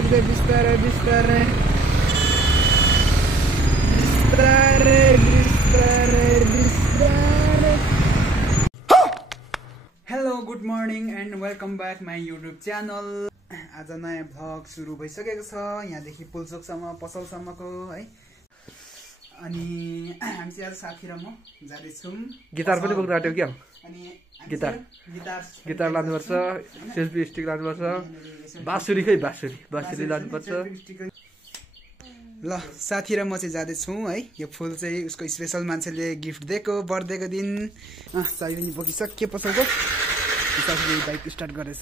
सिर्दै बिस्तारै बिस्तारै बिस्तारै बिस्तारै बिस्तारै। Hello good morning and welcome back my YouTube channel. आज नयाँ भ्लग सुरु भइसकेको छ यहाँदेखि पुल्चोकसम्म पसलसम्मको है। अनि हामी चाहिँ आज साथी र म जाँदैछौँ। गिटार पनि बोक्नु आँट्यो क्या? अनि गिटार लानुपर्छ, सेल्फी स्टिक लानुपर्छ, बाँसुरी खै बाँसुरी लानुपर्छ। ल साथी र म चाहिँ जाँदैछौँ है। यो फुल चाहिँ उसको स्पेसल मान्छेले गिफ्ट दिएको बर्थडेको दिन। चाबी पनि बोकिसक्यो पसलको। साथीले बाइक स्टार्ट गरेछ।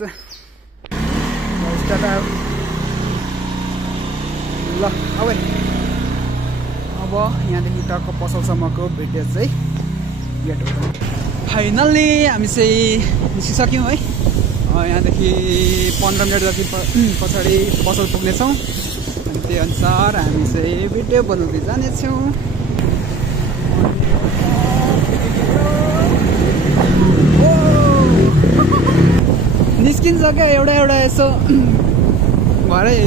ल अब यहाँदेखि टक्क पसलसम्मको भिडियो चाहिँ गेट हो। फाइनल्ली हामी चाहिँ निस्किसक्यौँ है। यहाँदेखि 15 मिनट जति पछाडि पसल पुग्नेछौँ। अनि त्यही अनुसार हामी चाहिँ भिडियो बनाउँदै जानेछौँ। निस्किन्छ क्या एउटा यसो भरे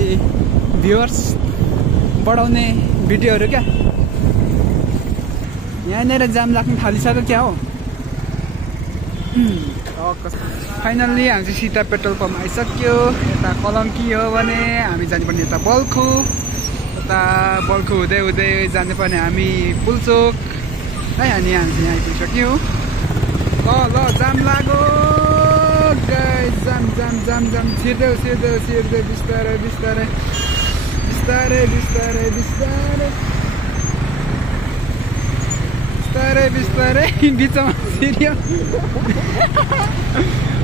भ्युवर्स बढाउने भिडियोहरू क्या। यहाँनिर जाम लाग्नु थालिसक्यो क्या हो। फाइनल्ली हामी चाहिँ सीता पेट्रोल पम्प आइसक्यो। यता कलङ्की हो भने हामी जानुपर्ने यता बल्खु, यता बल्खु हुँदै हुँदै जानुपर्ने हामी पुल्चोक है। अनि हामी चाहिँ यहाँ आइपुगिसक्यौँ। ल जाम लाग्यो जाम जाम जाम जाम। छिर्देऊ बिस्तारै बिस्तारै बिस्तारै बिस्तारै बिस्तारै बिस्तारै बिचमा छिर्यो।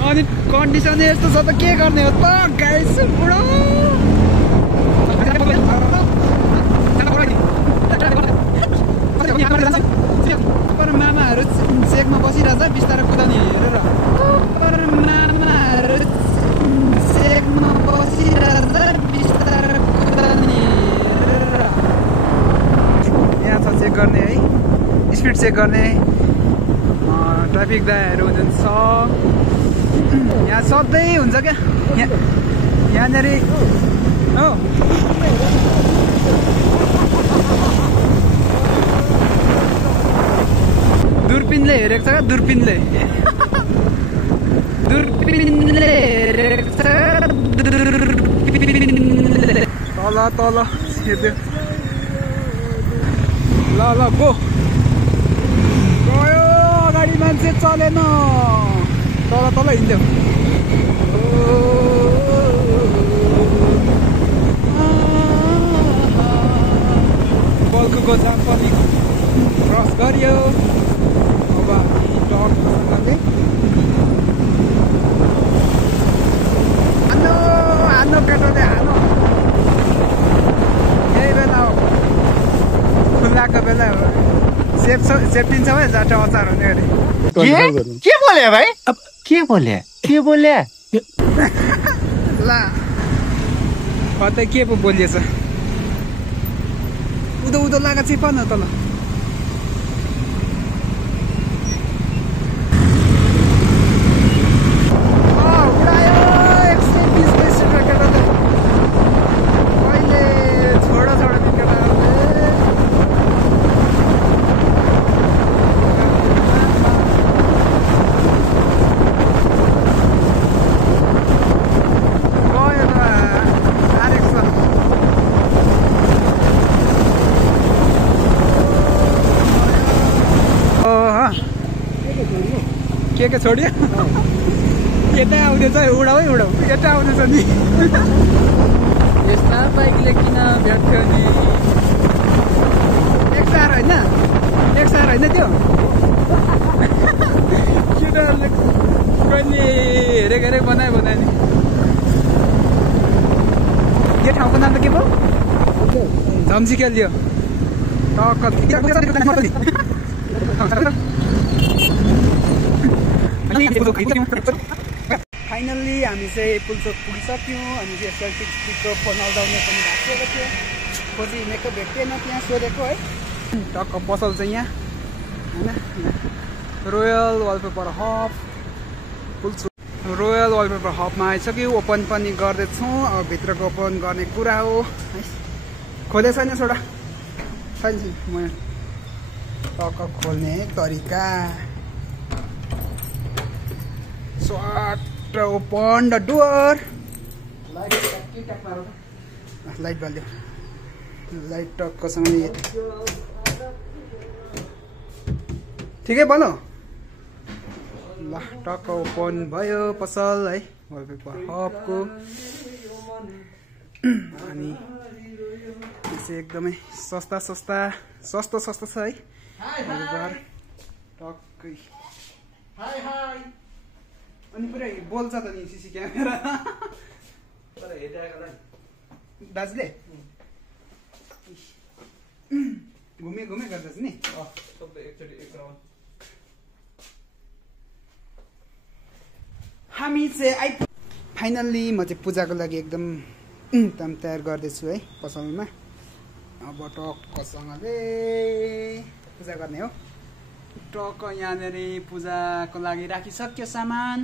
अनि कन्डिसन यस्तो छ त के गर्ने हो त गाइस बुढो। मामाहरू चेकमा बसिरहेछ बिस्तारै कुदाउने हेरेर। मामाहरू चेकमा बसिरहेछ बिस्तारै कुदाउने हेरेर। यहाँ छ चेक गर्ने है, स्पिड चेक गर्ने। ट्राफिक दायाहरू हुनुहुन्छ यहाँ, सधैँ हुन्छ क्या यहाँनिर हो। दुर्पिनले हेरेको छ क्या, दुर्पिनले हेरेको छ। तल छिर्दियो। ल गो गयो। अगाडि मान्छे चलेन, तल हिँड्यो। बल्खुको जाम पनि क्रस गरियो। अब हामी टकसँगले हान्नु पेट्रोलले हान्नु। यही बेला हो, खुल्लाको बेला हो। सेफ्टी छ भाइ, जाटा अचार हुने अरे। के बोले भाइ? के बोले ला कतै के पो बोलिएछ। उदो लागा चाहिँ पाउन तल। के छोडियो यता आउँदैछ। उडाउ यता आउँदैछ नि। यस्ता बाइकले किन भेट्थ्यो नि। एक्सार होइन त्यो केटाहरूले कहिले हेरेको बनायो नि। यो ठाउँको नाम त के पो? झम्सिखेल दियो। फाइनल्ली हामी चाहिँ पुल्चोक पुगिसक्यौँ। अनि सेल्फी स्टिकको फोन आउँदाउने पनि भाँचिएको थियो। खोजी हिँडेको भेटिएन, त्यहाँ सोधेको है। टक्क पसल चाहिँ यहाँ होइन, royal wallpaper hub Pulchowk. Royal wallpaper हबमा आइसक्यो ओपन पनि गर्दैछौँ अब भित्रको ओपन गर्ने कुरा हो है खोले छैन छोडा छैन म टक्क खोल्ने तरिका स्वाट ओपन द डोर लाइट बाल्यो लाइट टक्कसँग ठिकै भयो ल टक्क ओपन भयो पसल है वालपेपर हबको अनि चाहिँ एकदमै सस्तो छ है टक्कै अनि पुरै बोल्छ त नि सिसी क्यामेरा दाजुले घुमे गर्दैछ नि हामी चाहिँ फाइनल्ली म चाहिँ पूजाको लागि एकदम तयार गर्दैछु है पसलमा अब टक्कसँगले पूजा गर्ने हो टक्क यहाँनिर पूजाको लागि राखिसक्यो सामान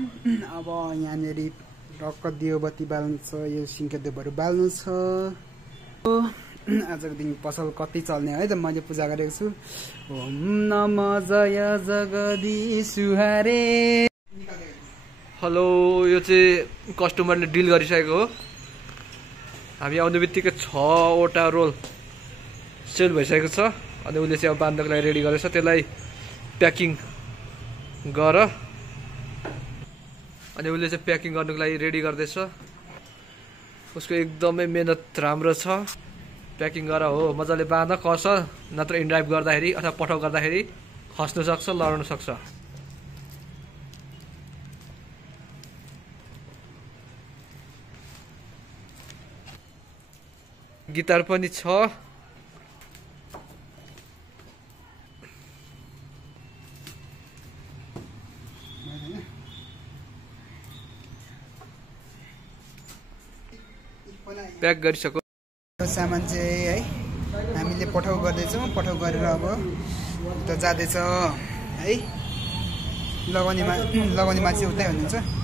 अब यहाँनिर टक्क दियो बत्ती बाल्नु छ यो सिङ्के धुपहरू बाल्नु छ आजको दिन पसल कति चल्ने है त मैले पूजा गरेको छु ओम नम जय जगदीशु हरे। हेलो यो चाहिँ कस्टमरले डिल गरिसकेको हो हामी आउने बित्तिकै 6वटा रोल सेल भइसकेको छ अनि उसले चाहिँ अब बाँध्नको लागि रेडी गरेछ त्यसलाई प्याकिङ गर अनि उसले चाहिँ प्याकिङ गर्नुको लागि रेडी गर्दैछ उसको एकदमै मेहनत राम्रो छ प्याकिङ गर हो मजाले बाँध कस नत्र इनड्राइभ गर्दाखेरि अथवा पठाउ गर्दाखेरि खस्नु सक्छ लड्न सक्छ गिटार पनि छ प्याक गरिसक्यो सामान चाहिँ है हामीले पठाउ गर्दैछौँ पठाउ गरेर अब उता जाँदैछ है लगाउनेमा चाहिँ उतै हुनुहुन्छ